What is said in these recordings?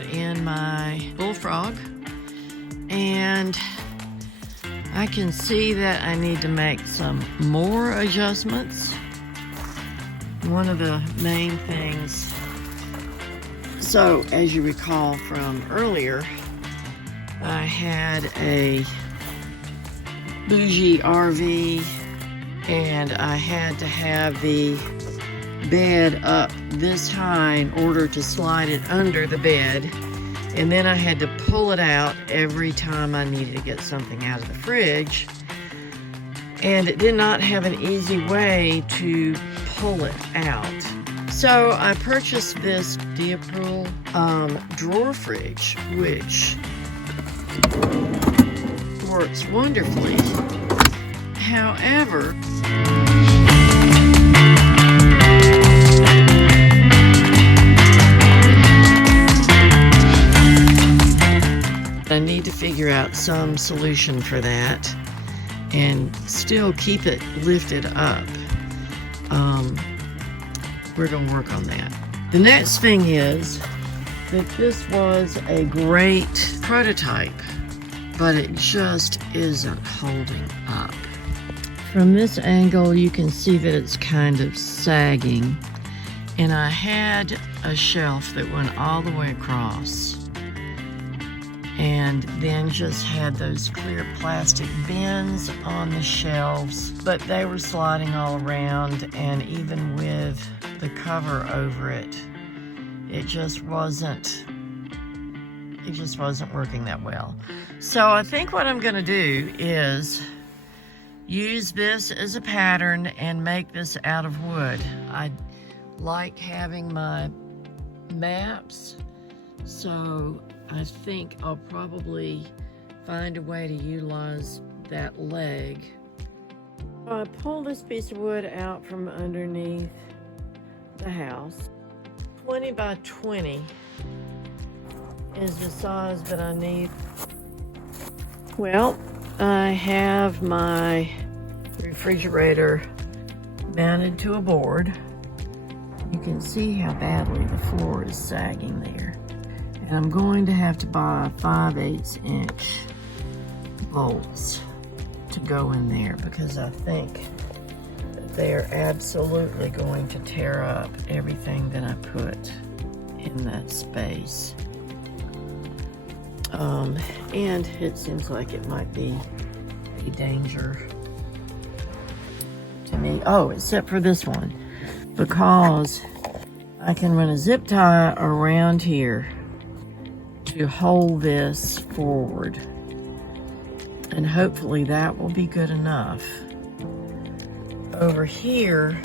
out in my Bullfrog, and I can see that I need to make some more adjustments. One of the main things, so as you recall from earlier, I had a bougie RV and I had to have the bed up this high in order to slide it under the bed, and then I had to pull it out every time I needed to get something out of the fridge, and it did not have an easy way to pull it out. So I purchased this Diaprul drawer fridge, which works wonderfully. However, I need to figure out some solution for that and still keep it lifted up. We're gonna work on that. The next thing is that this was a great prototype, but it just isn't holding up. From this angle, you can see that it's kind of sagging, and I had a shelf that went all the way across, and then just had those clear plastic bins on the shelves, but they were sliding all around, and even with the cover over it, it just wasn't working that well. So I think what I'm gonna do is use this as a pattern and make this out of wood. I like having my maps, so I think I'll probably find a way to utilize that leg. I pulled this piece of wood out from underneath the house. 20 by 20 is the size that I need. Well, I have my refrigerator mounted to a board. You can see how badly the floor is sagging there. And I'm going to have to buy 5/8 inch bolts to go in there, because I think that they are absolutely going to tear up everything that I put in that space. And it seems like it might be a danger to me. Oh, except for this one, because I can run a zip tie around here to hold this forward, and hopefully that will be good enough. Over here,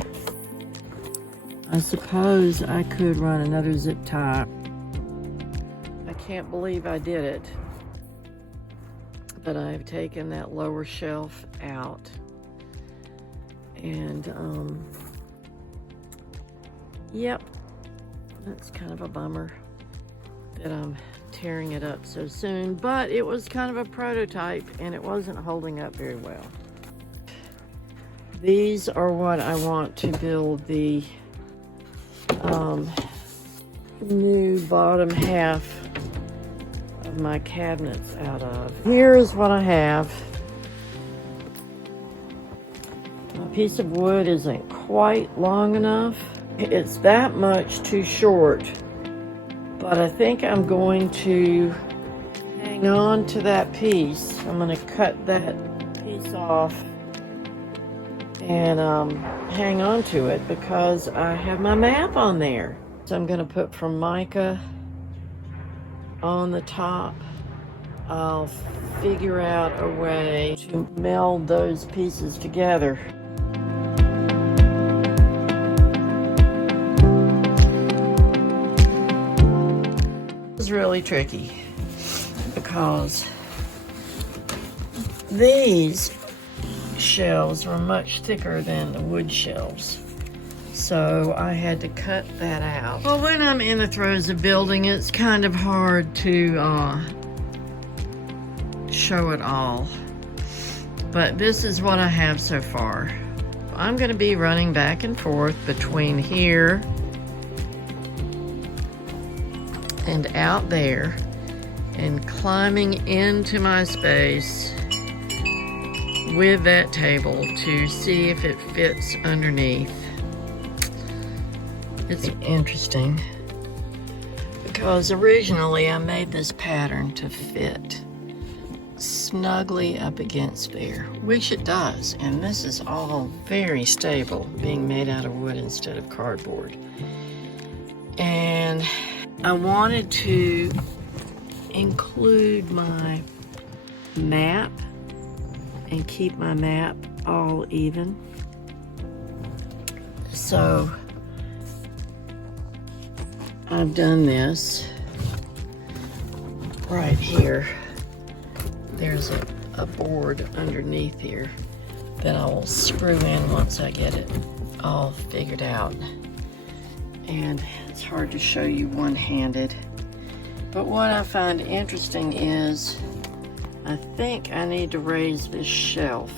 I suppose I could run another zip tie. I can't believe I did it, but I've taken that lower shelf out, and yep, that's kind of a bummer that I'm tearing it up so soon, but it was kind of a prototype and it wasn't holding up very well. These are what I want to build the new bottom half of my cabinets out of. Here's what I have. My piece of wood isn't quite long enough. It's that much too short, but I think I'm going to hang on to that piece. I'm going to cut that piece off and hang on to it because I have my map on there. So I'm going to put Formica on the top. I'll figure out a way to meld those pieces together. It's really tricky because these shelves were much thicker than the wood shelves, so I had to cut that out. Well, when I'm in the throes of building, it's kind of hard to show it all, but this is what I have so far. I'm going to be running back and forth between here and out there and climbing into my space with that table to see if it fits underneath. It's interesting because originally I made this pattern to fit snugly up against there, which it does, and this is all very stable, being made out of wood instead of cardboard. And I wanted to include my map and keep my map all even. So I've done this right here. There's a board underneath here that I will screw in once I get it all figured out. And it's hard to show you one-handed. But what I find interesting is I think I need to raise this shelf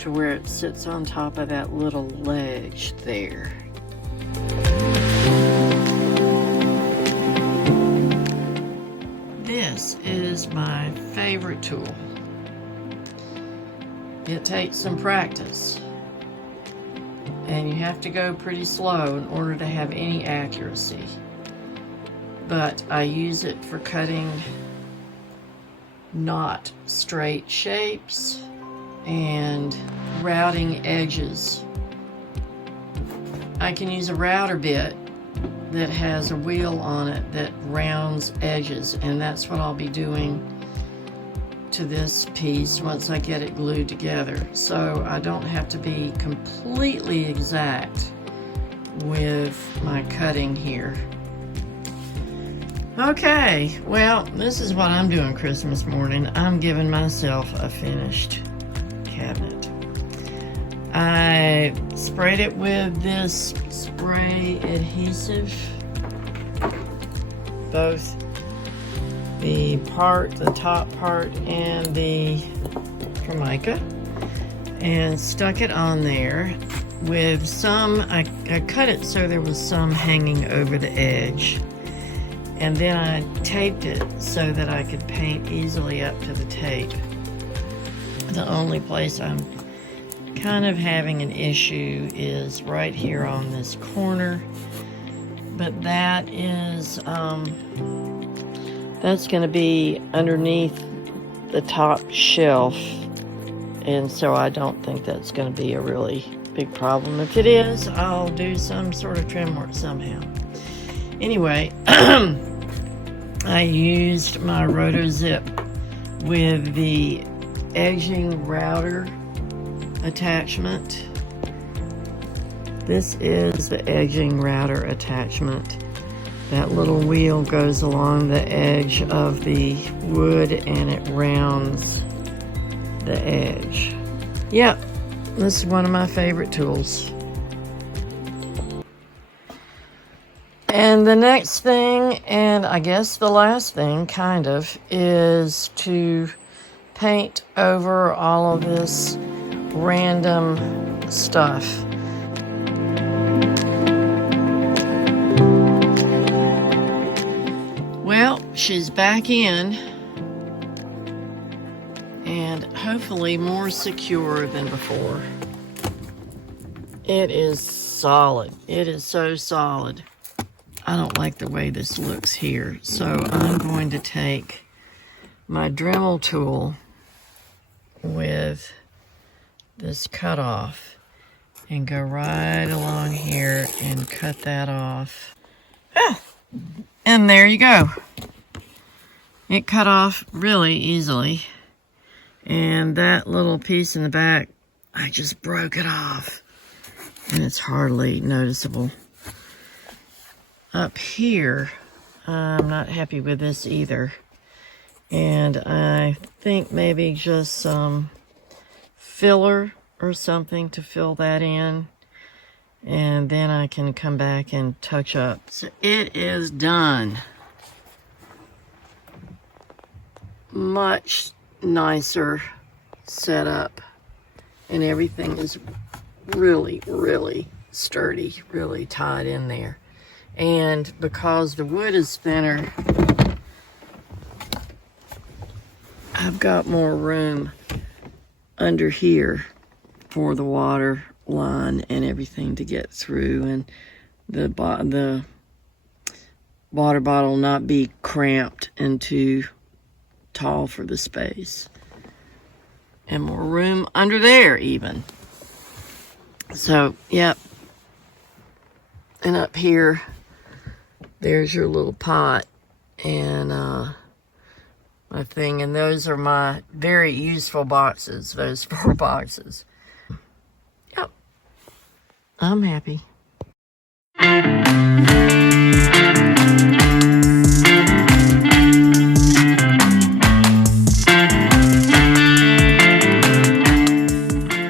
to where it sits on top of that little ledge there. This is my favorite tool. It takes some practice, and you have to go pretty slow in order to have any accuracy. But I use it for cutting not straight shapes and routing edges. I can use a router bit that has a wheel on it that rounds edges, and that's what I'll be doing to this piece once I get it glued together, so I don't have to be completely exact with my cutting here. Okay, well, this is what I'm doing Christmas morning. I'm giving myself a finished cabinet. I sprayed it with this spray adhesive, both the top part and the Formica, and stuck it on there with some, I cut it so there was some hanging over the edge, and then I taped it so that I could paint easily up to the tape. The only place I'm kind of having an issue is right here on this corner, but that is that's going to be underneath the top shelf, and so I don't think that's going to be a really big problem. If it is, I'll do some sort of trim work somehow. Anyway, I used my RotoZip with the edging router attachment. This is the edging router attachment. That little wheel goes along the edge of the wood and it rounds the edge. Yep, this is one of my favorite tools. And the next thing, and I guess the last thing, kind of, is to paint over all of this random stuff. Well, she's back in, and hopefully more secure than before. It is solid. It is so solid. I don't like the way this looks here, so I'm going to take my Dremel tool with this cutoff and go right along here and cut that off. And there you go. It cut off really easily, and that little piece in the back, I just broke it off, and it's hardly noticeable. Up here, I'm not happy with this either, and I think maybe just some filler or something to fill that in, and then I can come back and touch up. So it is done. Much nicer setup, and everything is really, really sturdy, really tied in there. And because the wood is thinner, I've got more room under here for the water line and everything to get through, and the water bottle not be cramped and too tall for the space. And more room under there even. So, yep. And up here, there's your little pot and my thing. And those are my very useful boxes, those 4 boxes. Yep. I'm happy.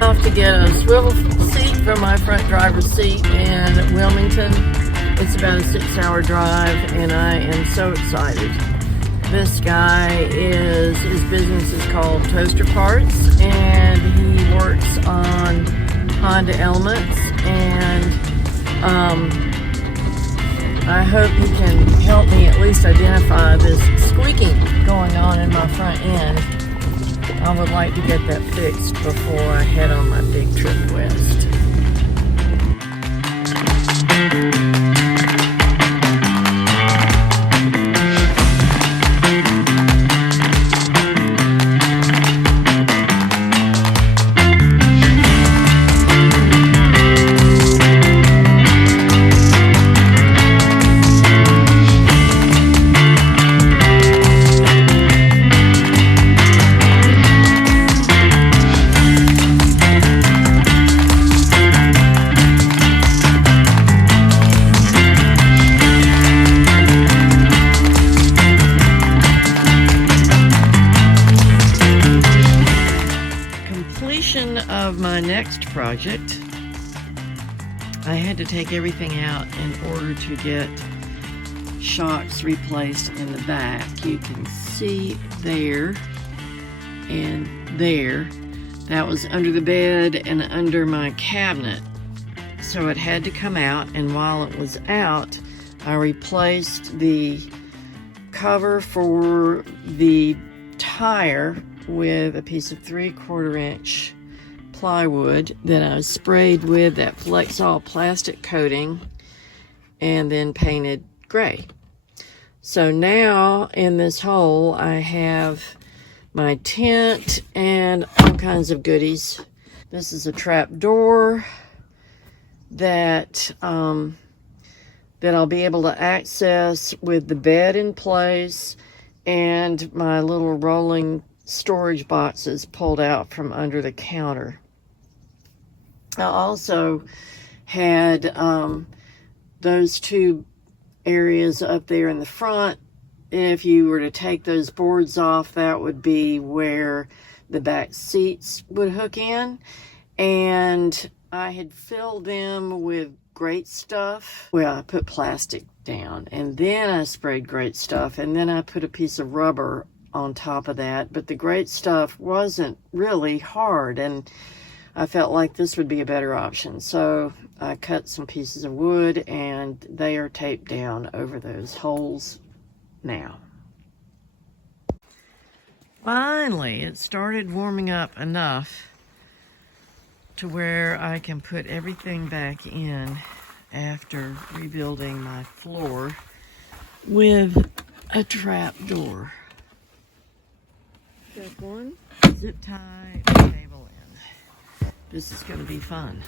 Off to get a swivel seat for my front driver's seat in Wilmington. It's about a 6-hour drive, and I am so excited. This guy his business is called Toaster Parts, and he works on Honda Elements, and I hope he can help me at least identify this squeaking going on in my front end. I would like to get that fixed before I head on my big trip west. Of my next project, I had to take everything out in order to get shocks replaced in the back. You can see there and there. That was under the bed and under my cabinet. So it had to come out, and while it was out, I replaced the cover for the tire with a piece of 3/4 inch plywood that I sprayed with that Flexol plastic coating and then painted gray. So now in this hole I have my tent and all kinds of goodies. This is a trap door that I'll be able to access with the bed in place and my little rolling storage boxes pulled out from under the counter. I also had those 2 areas up there in the front. If you were to take those boards off, that would be where the back seats would hook in. And I had filled them with great stuff. Well, I put plastic down, and then I sprayed great stuff, and then I put a piece of rubber on top of that. But the great stuff wasn't really hard, and I felt like this would be a better option. So I cut some pieces of wood, and they are taped down over those holes now. Finally, it started warming up enough to where I can put everything back in after rebuilding my floor with a trap door. Step 1, zip tie the table in. This is going to be fun.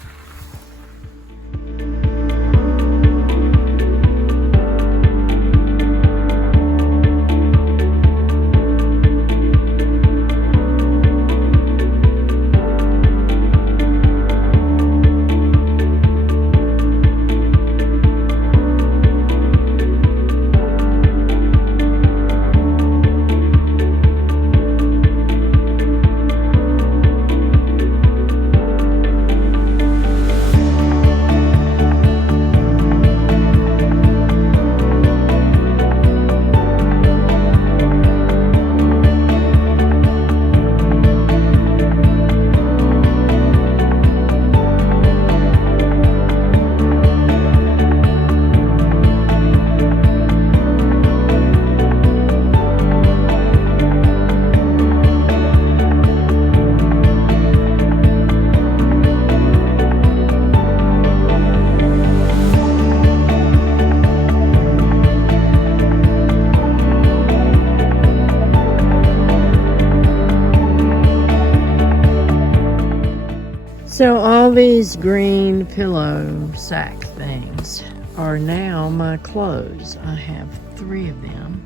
So all these green pillow sack things are now my clothes. I have 3 of them,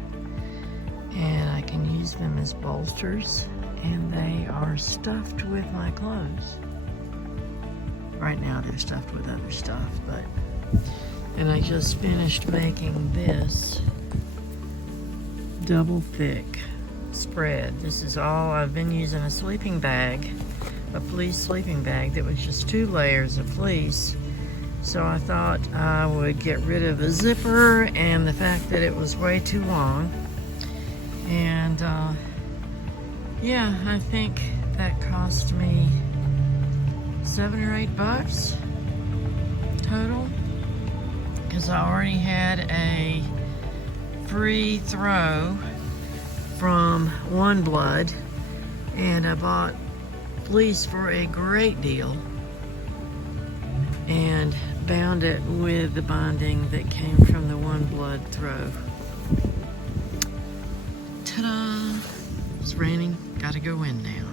and I can use them as bolsters, and they are stuffed with my clothes. Right now they're stuffed with other stuff, and I just finished making this double thick spread. This is all, I've been using a sleeping bag, a fleece sleeping bag that was just 2 layers of fleece. So I thought I would get rid of the zipper and the fact that it was way too long. And yeah, I think that cost me $7 or $8 total, because I already had a free throw from One Blood, and I bought fleece for a great deal and bound it with the binding that came from the One Blood throw. Ta-da! It's raining, gotta go in now.